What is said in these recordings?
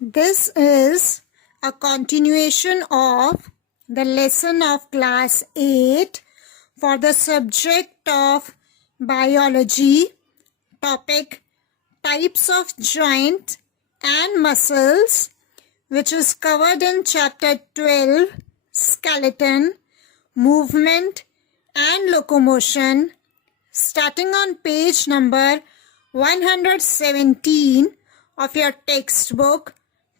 This is a continuation of the lesson of class 8 for the subject of biology, topic types of joint and muscles, which is covered in chapter 12, skeleton, movement and locomotion, starting on page number 117 of your textbook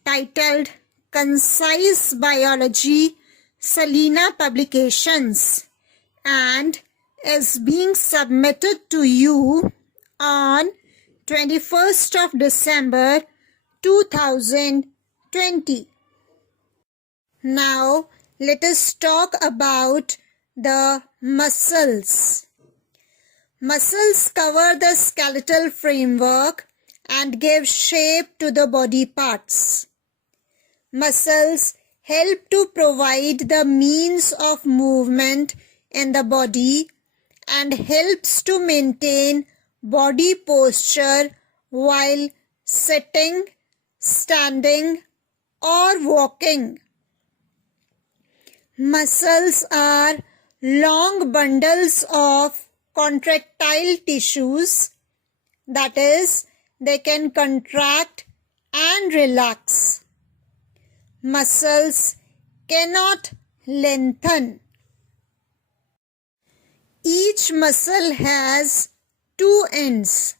titled Concise Biology, Salina Publications, and is being submitted to you on 21st of December 2020. Now let us talk about the muscles. Muscles cover the skeletal framework and give shape to the body parts. Muscles help to provide the means of movement in the body and helps to maintain body posture while sitting, standing or walking. Muscles are long bundles of contractile tissues, that is, they can contract and relax. Muscles cannot lengthen. Each muscle has two ends,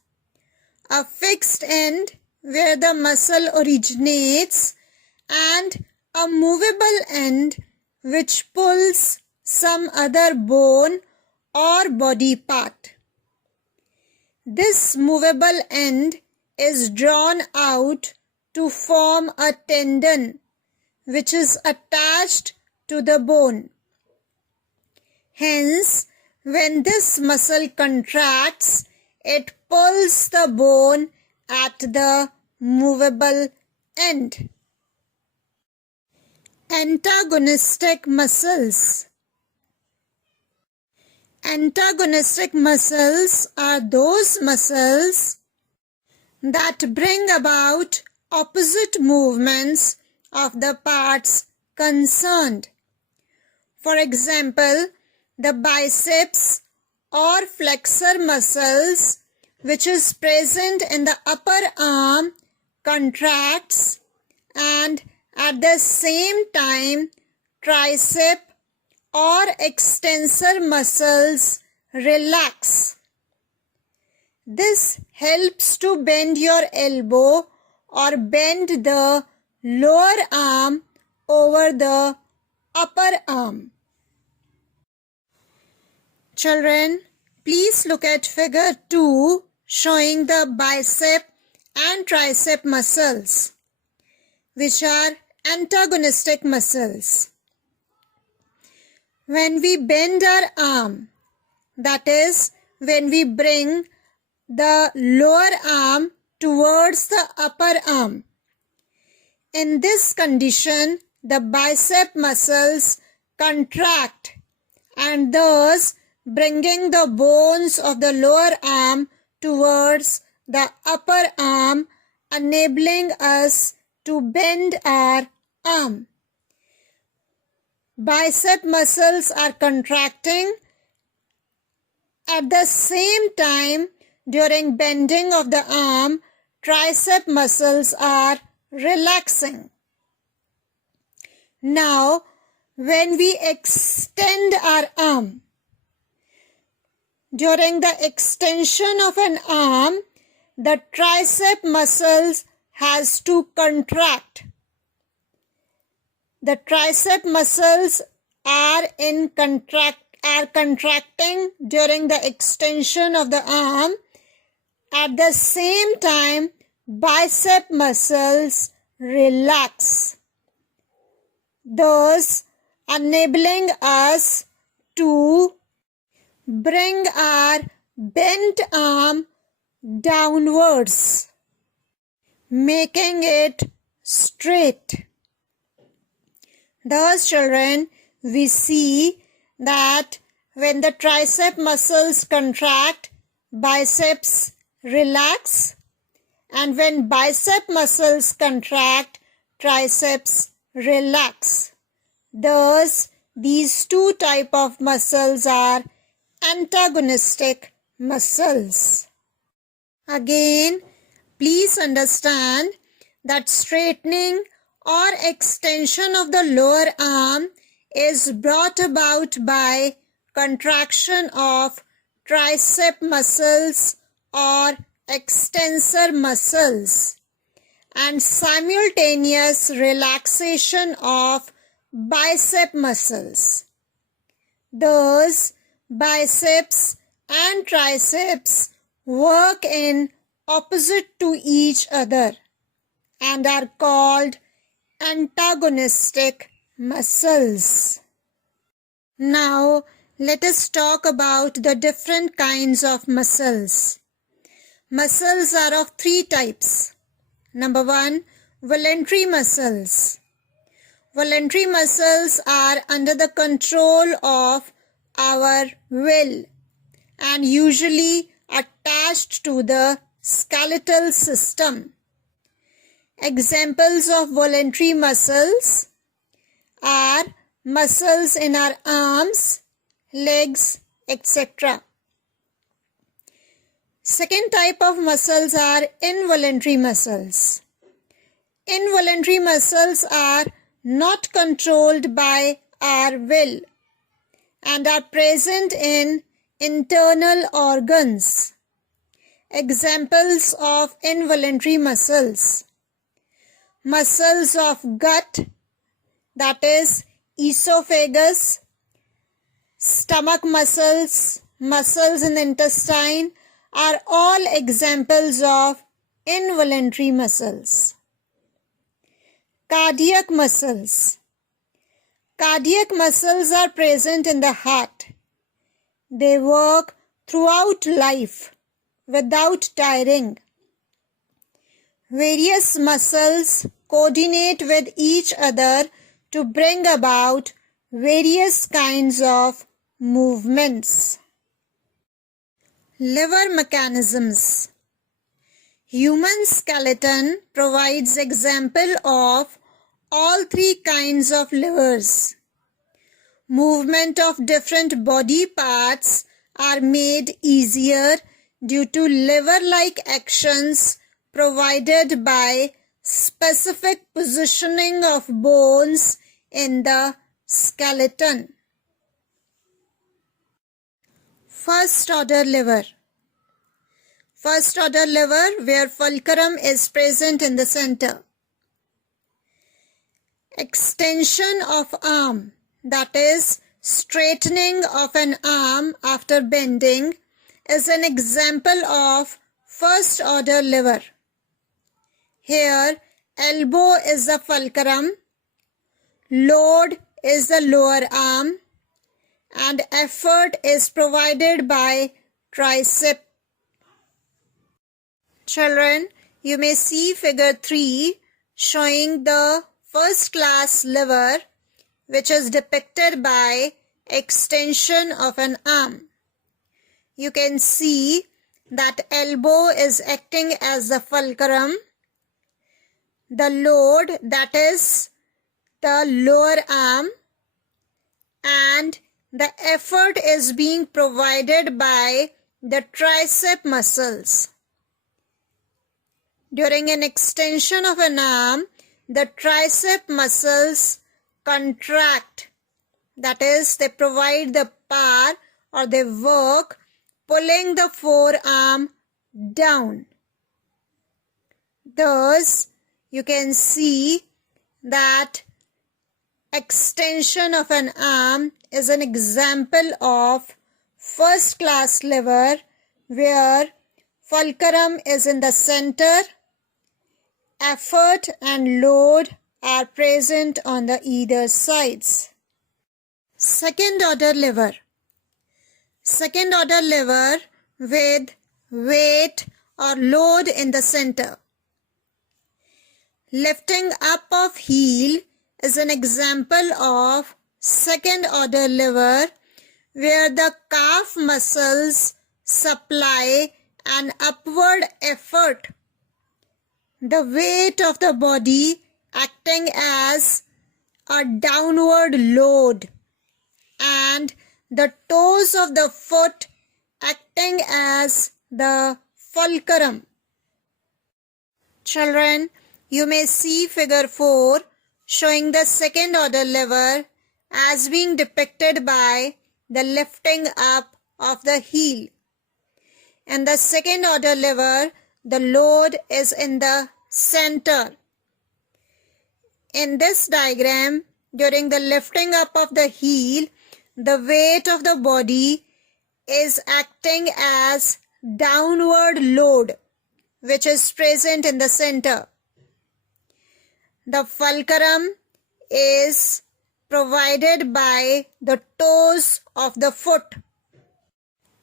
a fixed end where the muscle originates and a movable end which pulls some other bone or body part. This movable end is drawn out to form a tendon which is attached to the bone. Hence, when this muscle contracts, it pulls the bone at the movable end. Antagonistic muscles. Antagonistic muscles are those muscles that bring about opposite movements of the parts concerned. For example, the biceps or flexor muscles, which is present in the upper arm, contracts, and at the same time tricep or extensor muscles relax. This helps to bend your elbow or bend the lower arm over the upper arm. Children, please look at figure 2 showing the bicep and tricep muscles, which are antagonistic muscles. When we bend our arm, that is, when we bring the lower arm towards the upper arm, in this condition, the bicep muscles contract and thus bringing the bones of the lower arm towards the upper arm, enabling us to bend our arm. Bicep muscles are contracting. At the same time, during bending of the arm, tricep muscles are relaxing. Now, when we extend our arm, during the extension of an arm, the tricep muscles has to contract. The tricep muscles are contracting during the extension of the arm. At the same time, bicep muscles relax, thus enabling us to bring our bent arm downwards, making it straight. Thus, children, we see that when the tricep muscles contract, biceps relax, and when bicep muscles contract, triceps relax. Thus, these two types of muscles are antagonistic muscles. Again, please understand that straightening or extension of the lower arm is brought about by contraction of tricep muscles or extensor muscles and simultaneous relaxation of bicep muscles. Thus, biceps and triceps work in opposite to each other and are called antagonistic muscles. Now, let us talk about the different kinds of muscles. Muscles are of three types. Number 1, voluntary muscles. Voluntary muscles are under the control of our will and usually attached to the skeletal system. Examples of voluntary muscles are muscles in our arms, legs, etc. Second type of muscles are involuntary muscles. Involuntary muscles are not controlled by our will and are present in internal organs. Examples of involuntary muscles: muscles of gut, that is esophagus, stomach muscles, muscles in the intestine are all examples of involuntary muscles. Cardiac muscles. Cardiac muscles are present in the heart. They work throughout life without tiring. Various muscles coordinate with each other to bring about various kinds of movements. Liver mechanisms. Human skeleton provides example of all three kinds of livers. Movement of different body parts are made easier due to liver-like actions provided by specific positioning of bones in the skeleton. First order liver. First order liver, where fulcrum is present in the center. Extension of arm, that is straightening of an arm after bending, is an example of first order liver. Here, elbow is the fulcrum, load is the lower arm, and effort is provided by tricep. Children, you may see figure 3 showing the first class liver, which is depicted by extension of an arm. You can see that elbow is acting as the fulcrum. The load, that is the lower arm, and the effort is being provided by the tricep muscles. During an extension of an arm, the tricep muscles contract, that is, they provide the power or they work pulling the forearm down. Thus, you can see that extension of an arm is an example of first class liver where fulcrum is in the center, effort and load are present on the either sides. Second order liver. Second order liver with weight or load in the center. Lifting up of heel is an example of second order liver where the calf muscles supply an upward effort. The weight of the body acting as a downward load, and the toes of the foot acting as the fulcrum. Children, you may see figure 4 showing the second order lever as being depicted by the lifting up of the heel. And the second order lever, the load is in the center. In this diagram, during the lifting up of the heel, the weight of the body is acting as downward load, which is present in the center. The fulcrum is provided by the toes of the foot,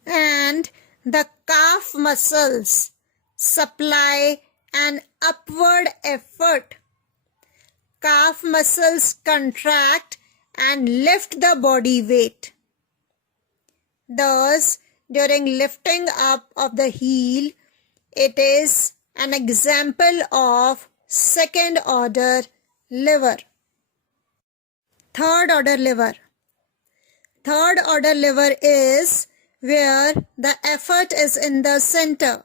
and the calf muscles supply an upward effort. Calf muscles contract and lift the body weight. Thus, during lifting up of the heel, it is an example of second order lever. Third order lever. Third order lever is where the effort is in the center.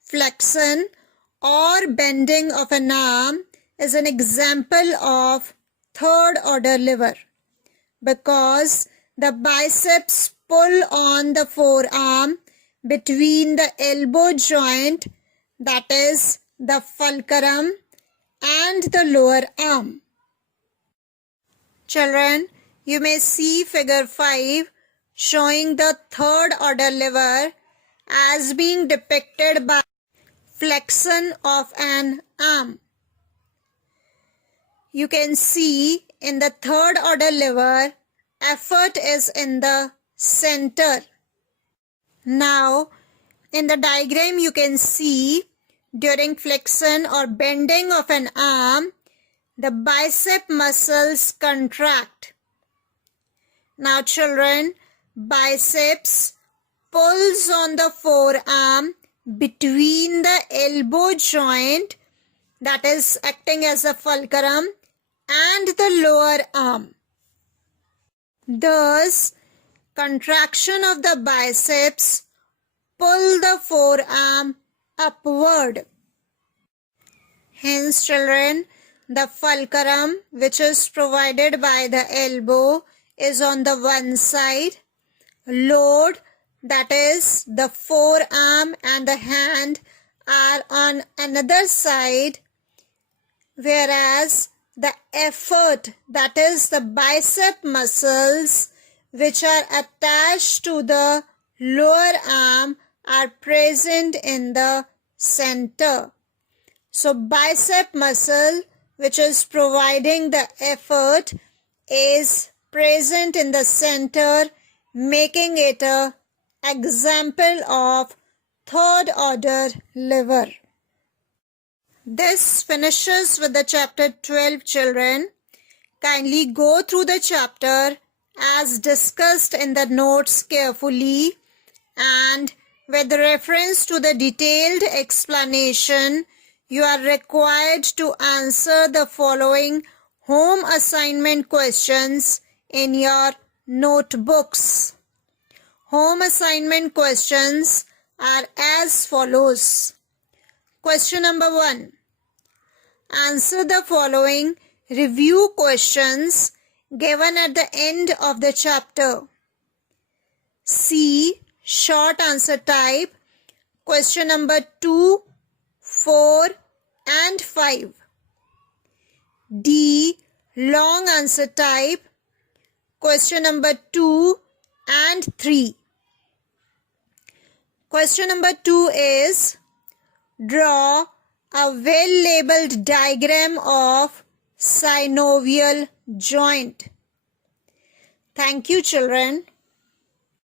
Flexion or bending of an arm is an example of third order lever because the biceps pull on the forearm between the elbow joint, that is the fulcrum, and the lower arm. Children, you may see figure 5 showing the third order lever as being depicted by flexion of an arm. You can see in the third order lever, effort is in the center. Now, in the diagram you can see during flexion or bending of an arm, the bicep muscles contract. Now children, biceps pulls on the forearm between the elbow joint, that is acting as a fulcrum, and the lower arm. Thus, contraction of the biceps pull the forearm upward. Hence children, the fulcrum, which is provided by the elbow, is on the one side. Load, that is the forearm and the hand, are on another side, whereas the effort, that is the bicep muscles, which are attached to the lower arm, are present in the center. So bicep muscle, which is providing the effort, is present in the center, making it an example of third order lever. This finishes with the chapter 12, children. Kindly go through the chapter as discussed in the notes carefully, and with reference to the detailed explanation, you are required to answer the following home assignment questions in your notebooks. Home assignment questions are as follows. Question number 1. Answer the following review questions given at the end of the chapter. C. Short answer type. Question number 2, 4 and 5. D. Long answer type. Question number 2 and 3. Question number 2 is, draw a well-labeled diagram of synovial joint. Thank you, children.